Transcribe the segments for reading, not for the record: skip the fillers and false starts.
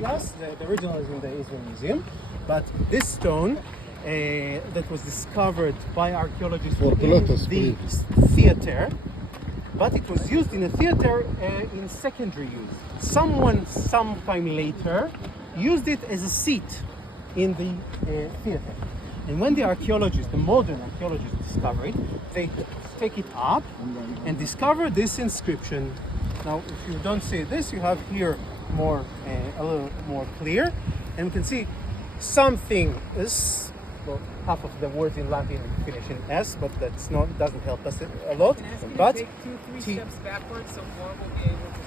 Yes, the original is in the Israel Museum, but this stone that was discovered by archaeologists in the theater, but it was used in a theater in secondary use. Someone sometime later used it as a seat in the theater. And when the modern archaeologists discover it, they take it up and discover this inscription. Now, if you don't see this, you have here a little more clear, and we can see something is, well, half of the words in Latin finish in S, but doesn't help us a lot. But take 2-3 steps backwards, so more will be able to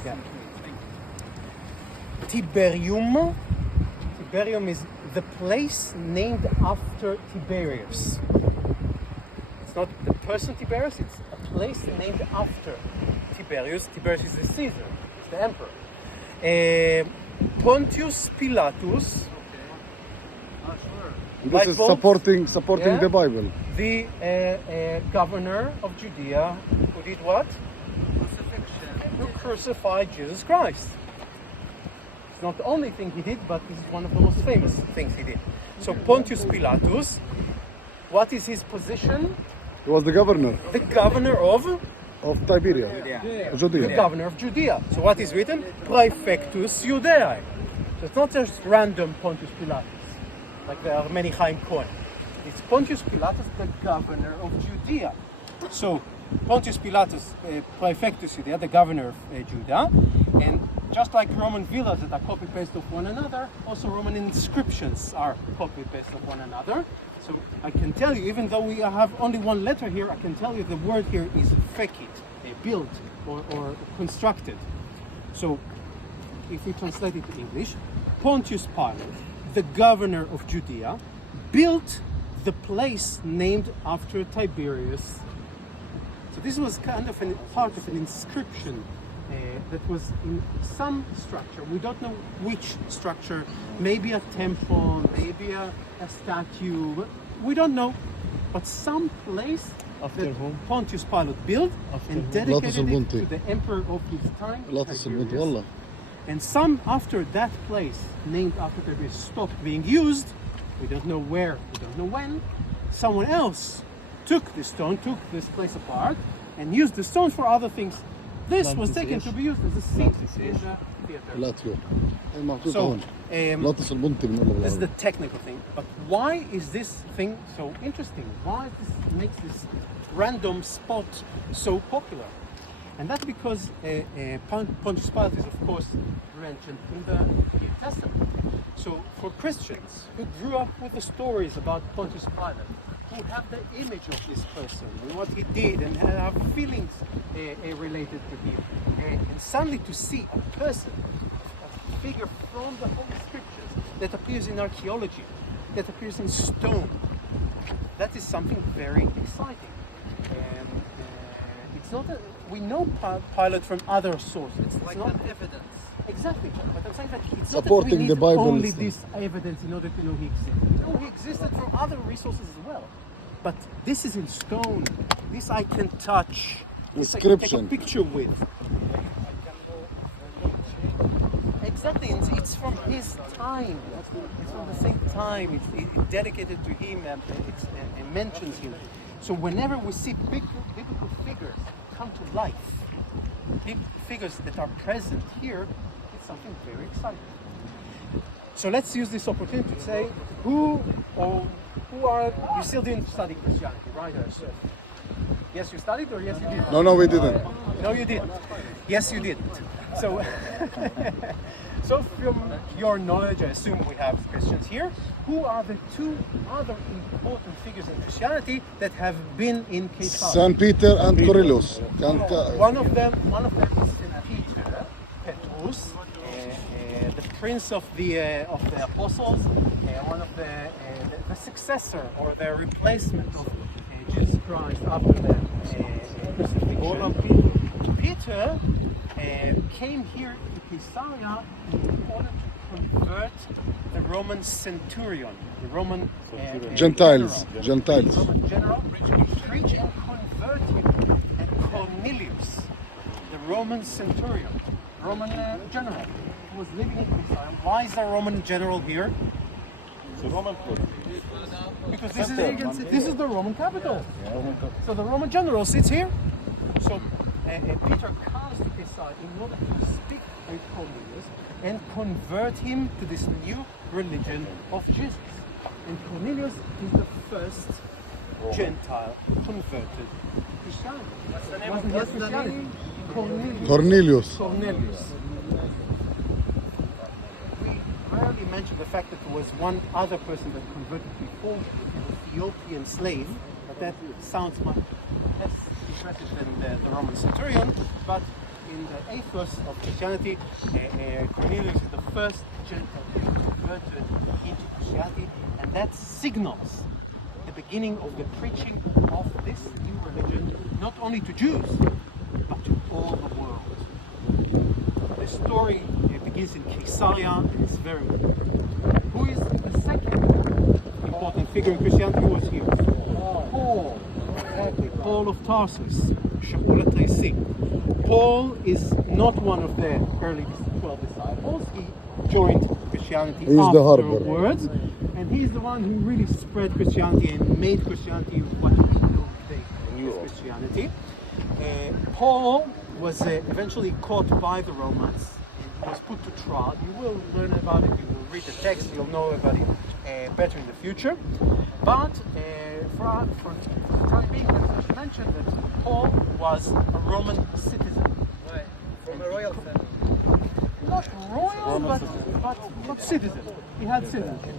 see. Tiberium. Tiberium is the place named after Tiberius. It's not the person Tiberius, it's a place named after Tiberius. Tiberius is the Caesar, it's the emperor. Pontius Pilatus. This is supporting the Bible. The governor of Judea who did what? Crucifixion. Who crucified Jesus Christ. It's not the only thing he did, but this is one of the most famous things he did. So Pontius Pilatus, what is his position? He was the governor. The governor of Tiberias. Judea. The governor of Judea. So what is written? Praefectus Judaeae. So it's not just random Pontius Pilatus, like there are many Chaim Cohen. It's Pontius Pilatus, the governor of Judea. So Pontius Pilatus, Praefectus Judea, the governor of Judah, and just like Roman villas that are copy-paste of one another, also Roman inscriptions are copy-paste of one another. So I can tell you, even though we have only one letter here, I can tell you the word here is fekit, built or constructed. So if we translate it to English, Pontius Pilate, the governor of Judea, built the place named after Tiberius. So this was kind of part of an inscription that was in some structure. We don't know which structure, maybe a temple, maybe a statue, we don't know. But some place that Pontius Pilate built and dedicated it to the emperor of his time, Tiberius. And some after that place, named after Tiberius, stopped being used. We don't know where, we don't know when. Someone else took this stone, took this place apart, and used the stones for other things. This was taken to be used as a seat in the theater. So, this is the technical thing. But why is this thing so interesting? Why makes this random spot so popular? And that's because Pontius Pilate is, of course, mentioned in the New Testament. So for Christians who grew up with the stories about Pontius Pilate, who have the image of this person and what he did and have feelings related to him, and suddenly to see a person, a figure from the Holy Scriptures that appears in archaeology, that appears in stone, that is something very exciting. It's not we know Pilate from other sources. It's like not an evidence. Exactly, but I'm saying that it's supporting not that we need the Bible only this evidence in order to know he existed. We know he existed from other resources as well. But this is in stone. This I can touch. This I can take a picture with. Exactly, it's from his time. It's from the same time. It's dedicated to him and it mentions him. So whenever we see biblical figures come to life, figures that are present here, it's something very exciting. So let's use this opportunity to say, who are, you still didn't study Christianity, right? Yes, you studied, or yes, you didn't? No, we didn't. No, you didn't. Yes, you didn't. So, so from your knowledge, I assume we have Christians here. Who are the two other important figures in Christianity that have been in Caesarea? Saint Peter and Cornelius. One of them is Saint Peter, Petrus, the prince of the apostles, one of the successor or the replacement of Jesus Christ after the crucifixion. Peter came here to Caesarea in order to convert the Roman centurion, the Roman Gentiles. Roman general, preach and convert him. And Cornelius, the Roman centurion, Roman general, was living in Caesarea. Why is a Roman general here? Because this is the Roman capital. So the Roman general sits here. So Peter comes to Caesarea in order to speak with Cornelius and convert him to this new religion of Jesus. And Cornelius is the first Gentile converted to Christianity. What's the name? Cornelius. Cornelius. We rarely mention the fact that there was one other person that converted before him, an Ethiopian slave, but that sounds much less impressive than the Roman centurion. But in the ethos of Christianity, Cornelius is the first Gentile to be converted into Christianity, and that signals the beginning of the preaching of this new religion, not only to Jews, but to all the world. This story begins in Caesarea, and it's very important. Who is the second important figure in Christianity? Who was here? Paul. Exactly. Paul of Tarsus. Shaul HaTaisi. Paul is not one of the early 12 disciples. He joined Christianity afterwards, and he's the one who really spread Christianity and made Christianity what we know today as Christianity. Paul was eventually caught by the Romans and was put to trial. You will learn about it, you will read the text, you'll know about it better in the future. But for the time being, let's mention that Paul was a Roman citizen. Right. From a royal family. Not royal, but citizen. He had citizenship.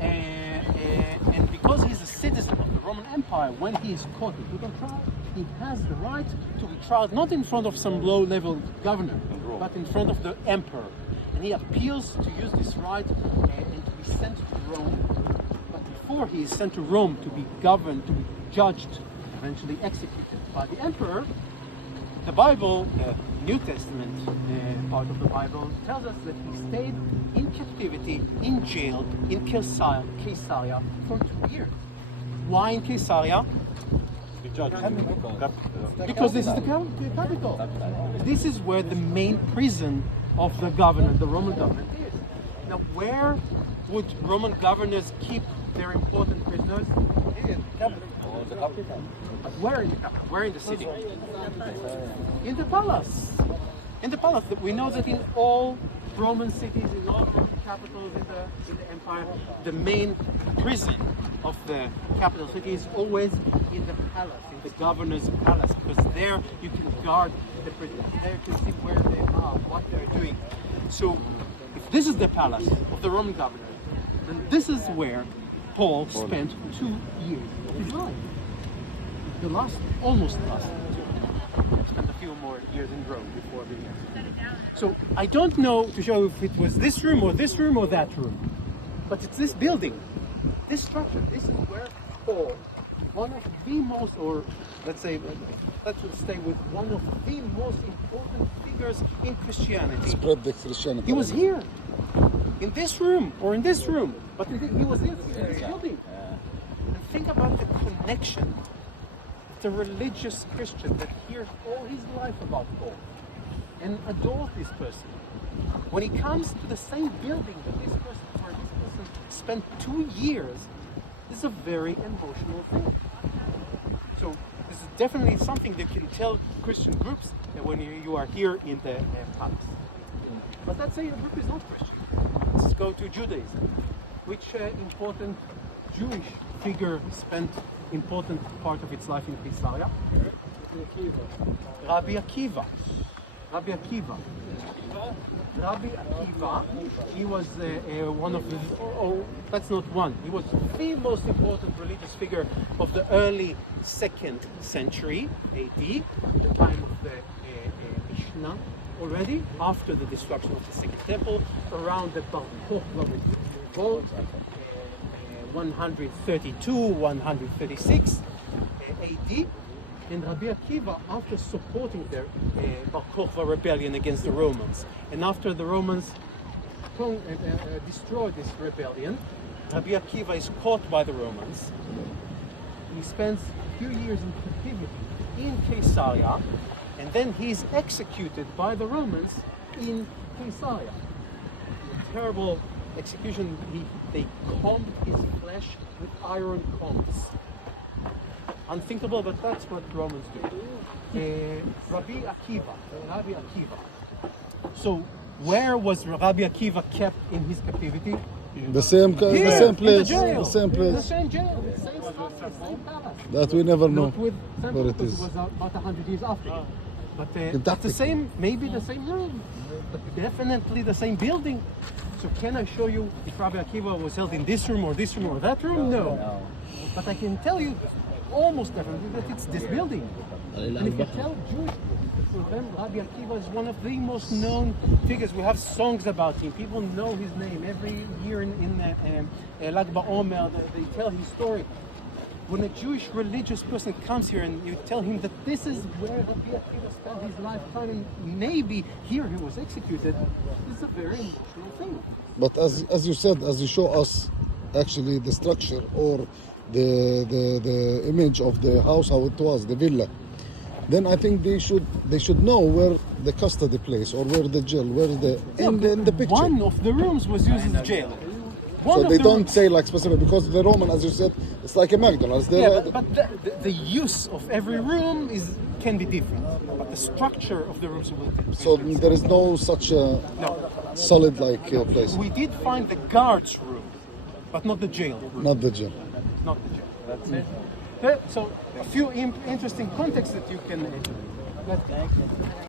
And because he's a citizen of the Roman Empire, when he is caught and put on trial, he has the right to be tried not in front of some low-level governor, but in front of the emperor. And he appeals to use this right and to be sent to Rome. But before he is sent to Rome to be governed, to be judged, eventually executed by the emperor, the Bible, the New Testament part of the Bible, tells us that he stayed in captivity, in jail, in Caesarea for 2 years. Why in Caesarea? Because this is the capital. This is where the main prison of the governor, the Roman government, is. Now, where would Roman governors keep their important prisoners? In the capital. Where in the capital? Where in the city? In the palace. In the palace. We know that in all Roman cities, in all Roman capitals in the empire, the main prison of the capital city is always in the palace, in the governor's palace, because there you can guard the prisoners. There you can see where they are, what they're doing. So, if this is the palace of the Roman governor, then this is where Paul spent 2 years of his life. Almost the last. He spent a few more years in Rome before being executed. So I don't know to show if it was this room or that room, but it's this building, this structure. This is where Paul, one of the most, or let's say, let's stay with one of the most important figures in Christianity. Spread the Christianity. He was here, in this room or in this room, but he was in this building. And think about the connection. The religious Christian that hears all his life about Paul and adores this person. When he comes to the same building that this person spent 2 years, this is a very emotional thing. So this is definitely something that can tell Christian groups that when you are here in the palace. But let's say a group is not Christian. Let's go to Judaism. Which important Jewish figure spent important part of its life in Caesarea? Rabbi Akiva. Rabbi Akiva, he was one of the, that's not one, he was the most important religious figure of the early 2nd century AD, the time of the Mishnah already, after the destruction of the Second Temple, around the Bar Kokhba revolt, 132, 136 AD. And Rabbi Akiva, after supporting the Bar Kokhba rebellion against the Romans, and after the Romans destroyed this rebellion, Rabbi Akiva is caught by the Romans. He spends a few years in captivity in Caesarea, and then he's executed by the Romans in Caesarea. Terrible execution. They combed his flesh with iron combs. Unthinkable, but that's what Romans do. Rabbi Akiva. So, where was Rabbi Akiva kept in his captivity? The same Here, place. in the jail. The same The place. same jail, same structure, same palace. That we never know Not with where it because is. it was about 100 years after. But that's the Fantastic. same, maybe the same room, but definitely the same building. So can I show you if Rabbi Akiva was held in this room or that room? No. But I can tell you almost definitely that it's this building. And if you tell Jewish people, for them, Rabbi Akiva is one of the most known figures. We have songs about him. People know his name. Every year in Lag BaOmer, they tell his story. When a Jewish religious person comes here and you tell him that this is where Rabbi Akiva spent his lifetime and maybe here he was executed, it's a very emotional thing. But as you said, as you show us actually the structure or the image of the house, how it was, the villa, then I think they should know where the custody place or where the jail, where in the picture. One of the rooms was used as jail. So they don't say like specific because the Roman, as you said, it's like a McDonald's. Yeah, but the use of every room can be different. But the structure of the rooms will be So there is no such a no. solid like place. We did find the guards room, but not the jail room. Not the jail. Not the jail. That's it. So a few interesting contexts that you can.